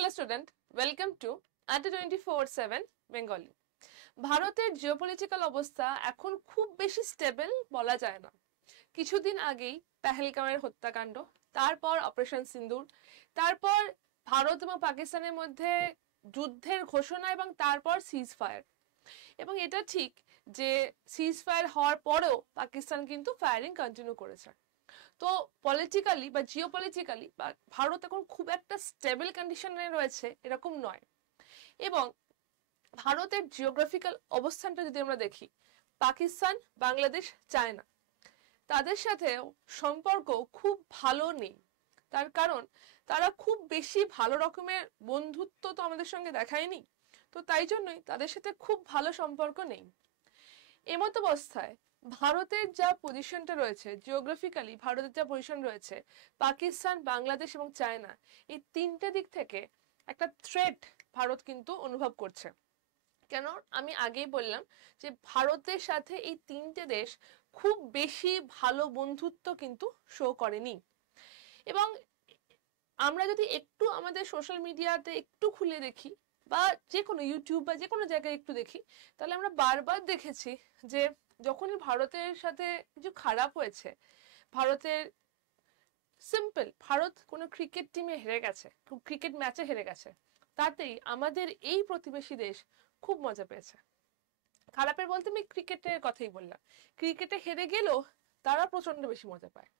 Hello student, welcome to Ante 24/7 Bengali. ভারতের geopolitical অবস্থা এখন খুব বেশি স্টেবল বলা যায় না। কিছুদিন আগেই পেহেলগামের হত্যাকাণ্ড, তারপর অপারেশন সিন্দুর, তারপর ভারত এবং পাকিস্তানের মধ্যে যুদ্ধের ঘোষণা এবং তারপর সিজ ফায়ার। এবং এটা ঠিক যে সিজ ফায়ার হওয়ার পরেও পাকিস্তান কিন্তু ফায়ারিং কন্টিনিউ করেছে। তো পলিটিক্যালি বা জিওপলিটিক্যালি ভারত এখন খুব একটা স্টেবল কন্ডিশনে রয়েছে এরকম নয়। এবং ভারতের জিওগ্রাফিক্যাল অবস্থানটা যদি আমরা দেখি, পাকিস্তান, বাংলাদেশ, চায়না, তাদের সাথে সম্পর্ক খুব ভালো নেই। তার কারণ তারা খুব বেশি ভালো রকমের বন্ধুত্ব তো আমাদের সঙ্গে দেখায়নি, তো তাই জন্যই তাদের সাথে খুব ভালো সম্পর্ক নেই। এমত অবস্থায় ভারতের যা পজিশনটা রয়েছে, জিওগ্রাফিক্যালি ভারতের যা পজিশন রয়েছে, পাকিস্তান, বাংলাদেশ এবং চায়না, এই তিনটে দিক থেকে একটা থ্রেট ভারত কিন্তু অনুভব করছে। কেন? আমি আগেই বললাম যে ভারতের সাথে এই তিনটে দেশ খুব বেশি ভালো বন্ধুত্ব কিন্তু শো করেনি। এবং আমরা যদি একটু আমাদের সোশ্যাল মিডিয়াতে একটু খুলে দেখি বা যে কোনো ইউটিউব বা যে কোনো জায়গায় একটু দেখি, তাহলে আমরা বারবার দেখেছি যে যখনই ভারতের সাথে কিছু খারাপ হয়েছে, ভারত কোনো ক্রিকেট টিমে হেরে গেছে, ক্রিকেট ম্যাচে হেরে গেছে, তাতেই আমাদের এই প্রতিবেশী দেশ খুব মজা পেয়েছে। খারাপের বলতে আমি ক্রিকেটের কথাই বললাম, ক্রিকেটে হেরে গেলেও তারা প্রচন্ড বেশি মজা পায়।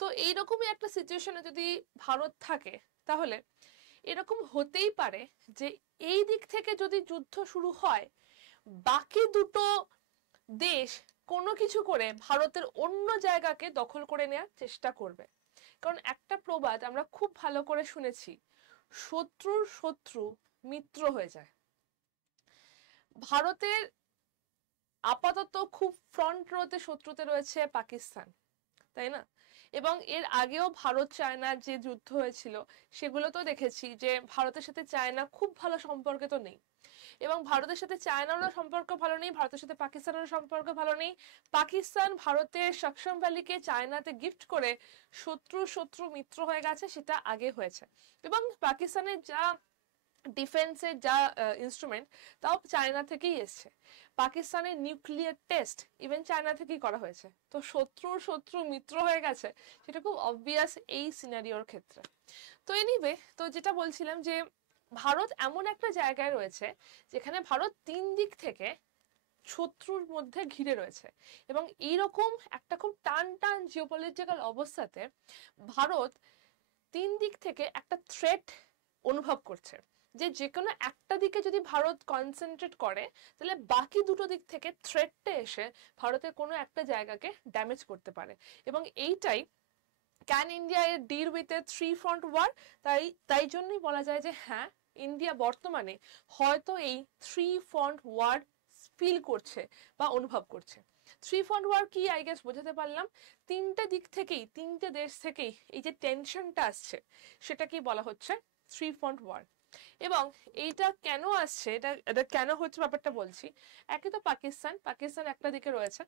তো এইরকমই একটা সিচুয়েশনে যদি ভারত থাকে, তাহলে এরকম হতেই পারে যে এই দিক থেকে যদি যুদ্ধ শুরু হয়, বাকি দুটো দেশ কোনো কিছু করে ভারতের অন্য জায়গাকে দখল করে নেওয়ার চেষ্টা করবে। কারণ একটা প্রবাদ আমরা খুব ভালো করে শুনেছি, শত্রুর শত্রু মিত্র হয়ে যায়। ভারতের আপাতত খুব ফ্রন্ট রোতে শত্রুতে রয়েছে পাকিস্তান, তাই না? এবং এর আগেও ভারত চায়নার যে যুদ্ধ হয়েছিল সেগুলো তো দেখেছি যে ভারতের সাথে চায়না খুব ভালো সম্পর্কে তো নেই, এবং ভারতের সাথে চায়নারও সম্পর্ক ভালো নেই, ভারতের সাথে পাকিস্তানেরও সম্পর্ক ভালো নেই। পাকিস্তান ভারতের সকসম ভ্যালিকে চায়নাতে গিফট করে শত্রু শত্রু মিত্র হয়ে গেছে, সেটা আগে হয়েছে। এবং পাকিস্তানের যা ডিফেন্সের যা ইনস্ট্রুমেন্ট, তাও চায়না থেকেই এসছে। পাকিস্তানের নিউক্লিয়ার টেস্ট ইভেন চায়না থেকেই করা হয়েছে। তো শত্রুর শত্রু মিত্র হয়ে গেছে, সেটা খুব অবভিয়াস এই সিনারিওর ক্ষেত্রে। তো এনিওয়ে, তো যেটা বলছিলাম যে ভারত এমন একটা জায়গায় রয়েছে যেখানে ভারত তিন দিক থেকে শত্রুর মধ্যে ঘিরে রয়েছে। এবং এইরকম একটা খুব টান টান জিওপলিটিক্যাল অবস্থাতে ভারত তিন দিক থেকে একটা থ্রেট অনুভব করছে, যে কোনো একটা দিকে যদি ভারত কনসেন্ট্রেট করে, তাহলে বাকি দুটো দিক থেকে থ্রেটটা এসে ভারতের কোনো একটা জায়গাকে ড্যামেজ করতে পারে। এবং এইটাই can India deal with a three front war. তাই জন্যই বলা যায় যে হ্যাঁ, ইন্ডিয়া বর্তমানে হয়তো এই থ্রি ফ্রন্ট ওয়ার ফিল করছে বা অনুভব করছে। থ্রি ফ্রন্ট ওয়ার কি, আই গেস বোঝাতে পারলাম। তিনটে দিক থেকেই, তিনটে দেশ থেকেই এই যে টেনশনটা আসছে, সেটাকেই বলা হচ্ছে থ্রি ফ্রন্ট ওয়ার। এবং এইটা কেন আসছে, এটা কেন হচ্ছে ব্যাপারটা বলছি। একে তো পাকিস্তান একটা দিকে রয়েছে,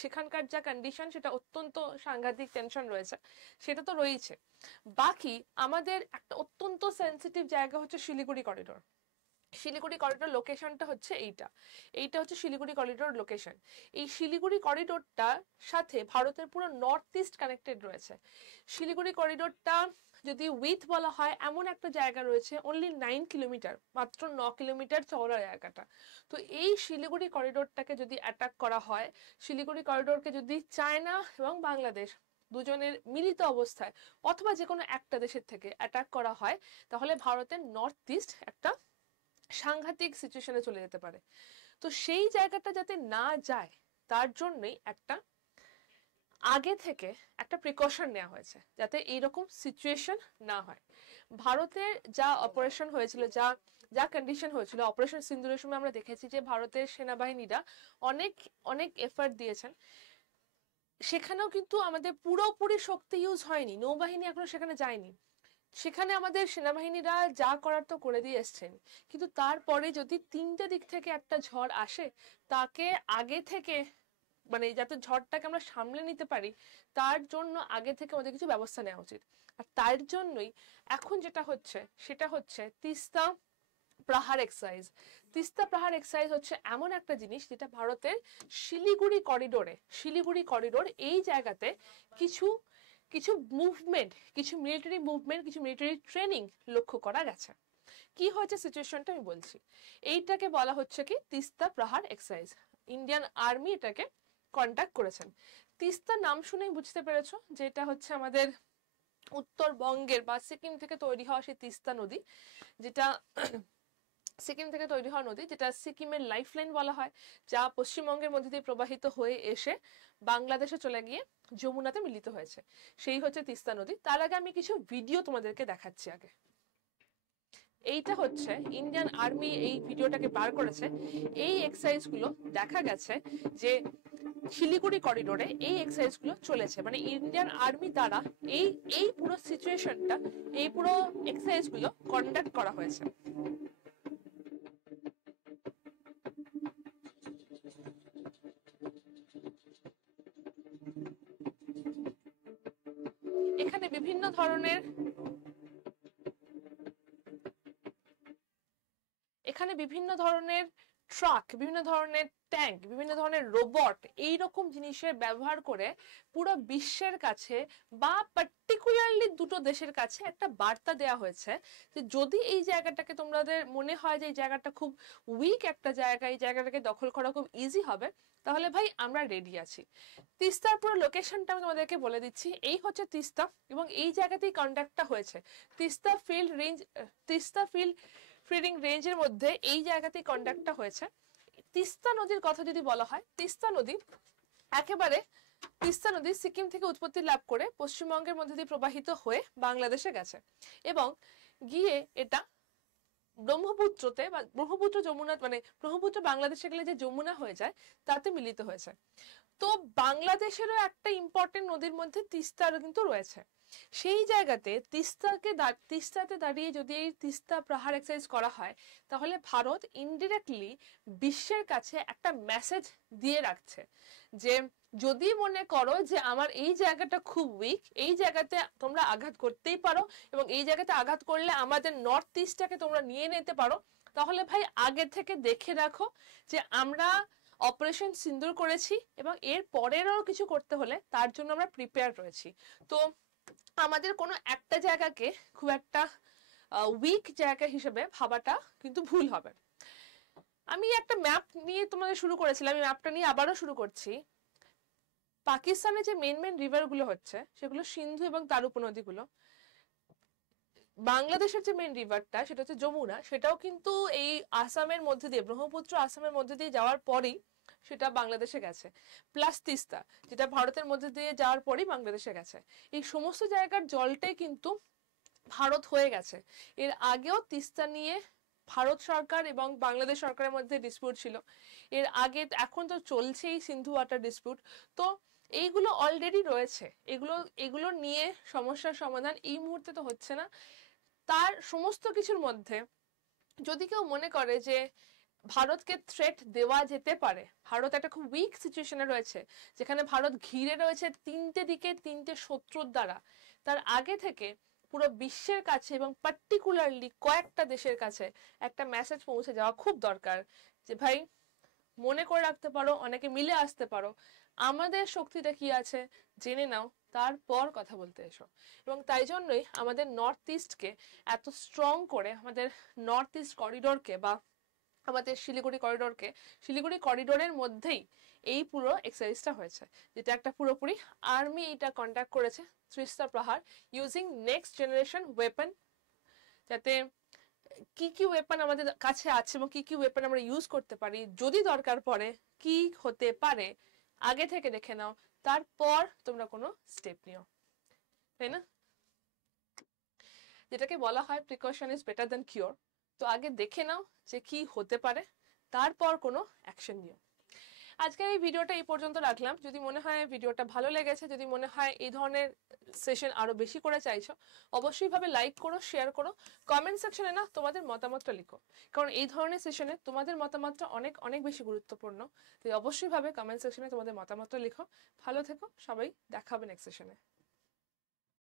সেখানকার যা কন্ডিশন সেটা অত্যন্ত সাংঘাতিক টেনশন রয়েছে, সেটা তো রয়েছে। বাকি আমাদের একটা অত্যন্ত সেন্সিটিভ জায়গা হচ্ছে শিলিগুড়ি করিডোর। শিলিগুড়ি করিডোর লোকেশনটা হচ্ছে এইটা হচ্ছে শিলিগুড়ি করিডোর লোকেশন। এই শিলিগুড়ি করিডোরটার সাথে ভারতের পুরো নর্থ ইস্ট কানেক্টেড রয়েছে। শিলিগুড়ি করিডোরটা যদি উইথ বলা হয়, এমন একটা জায়গা রয়েছে অনলি 9 কিলোমিটার, মাত্র 9 কিলোমিটার চওড়া জায়গাটা। তো এই শিলিগুড়ি করিডোরটাকে যদি অ্যাটাক করা হয়, শিলিগুড়ি করিডোরকে যদি চায়না এবং বাংলাদেশ দুজনের মিলিত অবস্থায় অথবা যে কোনো একটা দেশের থেকে অ্যাটাক করা হয়, তাহলে ভারতের নর্থ ইস্ট একটা সাংঘাতিক সিচুয়েশনে চলে যেতে পারে। তো সেই জায়গাটা যাতে না যায়, তার জন্যই আগে থেকে একটা প্রিকশন নেওয়া হয়েছে, যাতে এইরকম সিচুয়েশন না হয়। ভারতের যা অপারেশন হয়েছিল, যা কন্ডিশন হয়েছিল অপারেশন সিন্দুরের সময়, আমরা দেখেছি যে ভারতের সেনাবাহিনীরা অনেক অনেক এফার্ট দিয়েছেন। সেখানেও কিন্তু আমাদের পুরোপুরি শক্তি ইউজ হয়নি, নৌবাহিনী এখনো সেখানে যায়নি। সেখানে আমাদের সেনাবাহিনীরা যা করার তো করে দিয়ে এসছেন, কিন্তু তারপরে যদি তিনটে দিক থেকে একটা ঝড় আসে, তাকে আগে থেকে মানে যাতে ঝড়টাকে আমরা সামলে নিতে পারি, তার জন্য আগে থেকে আমাদের কিছু ব্যবস্থা নেওয়া উচিত। আর তার জন্যই এখন যেটা হচ্ছে সেটা হচ্ছে তিস্তা প্রহার এক্সারসাইজ। তিস্তা প্রহার এক্সারসাইজ হচ্ছে এমন একটা জিনিস যেটা ভারতের শিলিগুড়ি করিডোর এই জায়গাতে কিছু কিছু মুভমেন্ট, কিছু মিলিটারি মুভমেন্ট, কিছু মিলিটারি ট্রেনিং লক্ষ্য করা গেছে। কি হয়েছে সিচুয়েশনটা আমি বলছি। এইটাকে বলা হচ্ছে কি তিস্তা প্রহার এক্সারসাইজ। ইন্ডিয়ান আর্মি এটাকে কন্ডাক্ট করেছেন। তিস্তা নাম শুনেই বুঝতে পেরেছো যে এটা হচ্ছে আমাদের উত্তরবঙ্গের বা সিকিম থেকে তৈরি হওয়া সেই তিস্তা নদী, যেটা সিকিম থেকে তৈরি হওয়া নদী, যেটা সিকিমের লাইফলাইন বলা হয়, যা পশ্চিমবঙ্গের মধ্যে দিয়ে প্রবাহিত হয়ে এসে বাংলাদেশে চলে গিয়ে যমুনাতে মিলিত হয়েছে। সেই হচ্ছে তিস্তা নদী। তার আগে আমি কিছু ভিডিও তোমাদেরকে দেখাচ্ছি। আগে এইটা হচ্ছে ইন্ডিয়ান আর্মি এই ভিডিওটাকে বার করেছে। এই এক্সারসাইজ গুলো দেখা গেছে যে শিলিগুড়ি করিডোরে এই এক্সারসাইজ গুলো চলেছে, মানে ইন্ডিয়ান আর্মি দ্বারা এই এই পুরো সিচুয়েশনটা, এই পুরো এক্সারসাইজ গুলো কন্ডাক্ট করা হয়েছে। এখানে বিভিন্ন ধরনের ট্রাক, বিভিন্ন ধরনের ট্যাঙ্ক, বিভিন্ন ধরনের রোবট, এইরকম জিনিসের ব্যবহার করে পুরো বিশ্বের কাছে বা পার্টিকুলারলি দুটো দেশের কাছে একটা বার্তা দেওয়া হয়েছে যে যদি এই জায়গাটাকে তোমাদের মনে হয় যে এই জায়গাটা খুব উইক একটা জায়গা, এই জায়গাটাকে দখল করা খুব ইজি হবে, তাহলে ভাই আমরা রেডি আছি। তিস্তার পুরো লোকেশনটা আমি তোমাদেরকে বলে দিচ্ছি। এই হচ্ছে তিস্তা এবং এই জায়গাতেই কন্ডাক্টটা হয়েছে। তিস্তা ফিল্ডিং রেঞ্জের মধ্যে এই জায়গাতেই কন্ডাক্টটা হয়েছে। তিস্তা নদীর কথা যদি বলা হয়, তিস্তা নদী সিকিম থেকে উৎপত্তি লাভ করে পশ্চিমবঙ্গের মধ্যে দিয়ে প্রবাহিত হয়ে বাংলাদেশে গেছে এবং গিয়ে এটা ব্রহ্মপুত্রতে বা ব্রহ্মপুত্র যমুনা, মানে ব্রহ্মপুত্র বাংলাদেশে গেলে যে যমুনা হয়ে যায় তাতে মিলিত হয়েছে। তো বাংলাদেশেরও একটা ইম্পর্টেন্ট নদীর মধ্যে তিস্তারও কিন্তু রয়েছে। সেই জায়গাতে তিস্তাতে দাঁড়িয়ে যদি এই তিস্তা প্রহার এক্সারসাইজ করা হয়, তাহলে ভারত ইনডিরেক্টলি বিশ্বের কাছে একটা মেসেজ দিয়ে রাখছে যে যদি মনে করো যে আমার এই জায়গাটা খুব উইক, এই জায়গাতে তোমরা আঘাত করতেই পারো এবং এই জায়গাতে আঘাত করলে আমাদের নর্থ ইস্টটাকে তোমরা নিয়ে নিতে পারো, তাহলে ভাই আগে থেকে দেখে রাখো যে আমরা অপারেশন সিন্দুর করেছি এবং এর পরেরও কিছু করতে হলে তার জন্য আমরা প্রিপেয়ার রয়েছি। তো আমাদের কোনো একটা জায়গাকে খুব একটা উইক জায়গা হিসেবে ভাবাটা কিন্তু ভুল হবে। আমি একটা ম্যাপ নিয়ে তোমাদের শুরু করেছিলাম, আমি ম্যাপটা নিয়ে আবারও শুরু করছি। পাকিস্তানে যে মেন রিভার গুলো হচ্ছে সেগুলো সিন্ধু এবং তার উপনদীগুলো। বাংলাদেশের যে মেন রিভারটা সেটা হচ্ছে যমুনা, সেটাও কিন্তু এই আসামের মধ্যে দিয়ে, ব্রহ্মপুত্র আসামের মধ্যে দিয়ে যাওয়ার পরেই সেটা বাংলাদেশে গেছে, প্লাস তিস্তা যেটা ভারতের মধ্যে দিয়ে যাওয়ার পরেই বাংলাদেশে গেছে। এই সমস্ত জায়গার জলটাই কিন্তু ভারত হয়ে গেছে। এর আগেও তিস্তা নিয়ে ভারত সরকার এবং বাংলাদেশ সরকারের মধ্যে ডিসপিউট ছিল। এর আগে, এখন তো চলছেই সিন্ধু ওয়াটার ডিসপিউট। তো এইগুলো অলরেডি রয়েছে, এগুলো নিয়ে সমস্যার সমাধান এই মুহূর্তে তো হচ্ছে না। তার সমস্ত কিছুর মধ্যে যদি কেউ মনে করে যে ভারতকে থ্রেট দেওয়া যেতে পারে, ভারত একটা খুব উইক সিচুয়েশনে রয়েছে যেখানে ভারত ঘিরে রয়েছে তিনটে দিকে তিনটে শত্রুর দ্বারা, তার আগে থেকে পুরো বিশ্বের কাছে এবং পার্টিকুলারলি কয়েকটা দেশের কাছে একটা মেসেজ পৌঁছে যাওয়া খুব দরকার যে ভাই মনে করে রাখতে পারো, অনেকে মিলে আসতে পারো, আমাদের শক্তিটা কি আছে জেনে নাও, তারপর কথা বলতে এসো। এবং তাই জন্যই আমাদের নর্থ ইস্টকে এত স্ট্রং করে, আমাদের নর্থ ইস্ট করিডোরকে বা আমাদের শিলিগুড়ি করিডোরের মধ্যেই এই পুরো এক্সারসাইজটা হয়েছে, যেটা একটা পুরোপুরি আর্মি এটা কন্ডাক্ট করেছে তিস্তা প্রহার ইউজিং নেক্সট জেনারেশন ওয়েপন, যাতে কি কি ওয়েপন আমাদের কাছে আছে এবং কি কি ওয়েপন আমরা ইউজ করতে পারি, যদি দরকার পড়ে কি হতে পারে আগে থেকে দেখে নাও, তারপর তোমরা কোনো স্টেপ নিও, তাই না? যেটাকে বলা হয় precaution is better than cure. তো আগে দেখে নাও যে কি হতে পারে, তারপর কোনো অ্যাকশন নিও। আজকের এই ভিডিওটা এই পর্যন্ত রাখলাম। যদি মনে হয় ভিডিওটা ভালো লেগেছে, যদি মনে হয় এই ধরনের সেশন আরো বেশি করে চাইছো, অবশ্যই ভাবে লাইক করো, শেয়ার করো, কমেন্ট সেকশনে না তোমাদের মতামতটা লিখো, কারণ এই ধরনের সেশনে তোমাদের মতামতটা অনেক অনেক বেশি গুরুত্বপূর্ণ। তো অবশ্যই ভাবে কমেন্ট সেকশনে তোমাদের মতামতটা লিখো। ভালো থেকো সবাই, দেখা হবে নেক্সট সেশনে।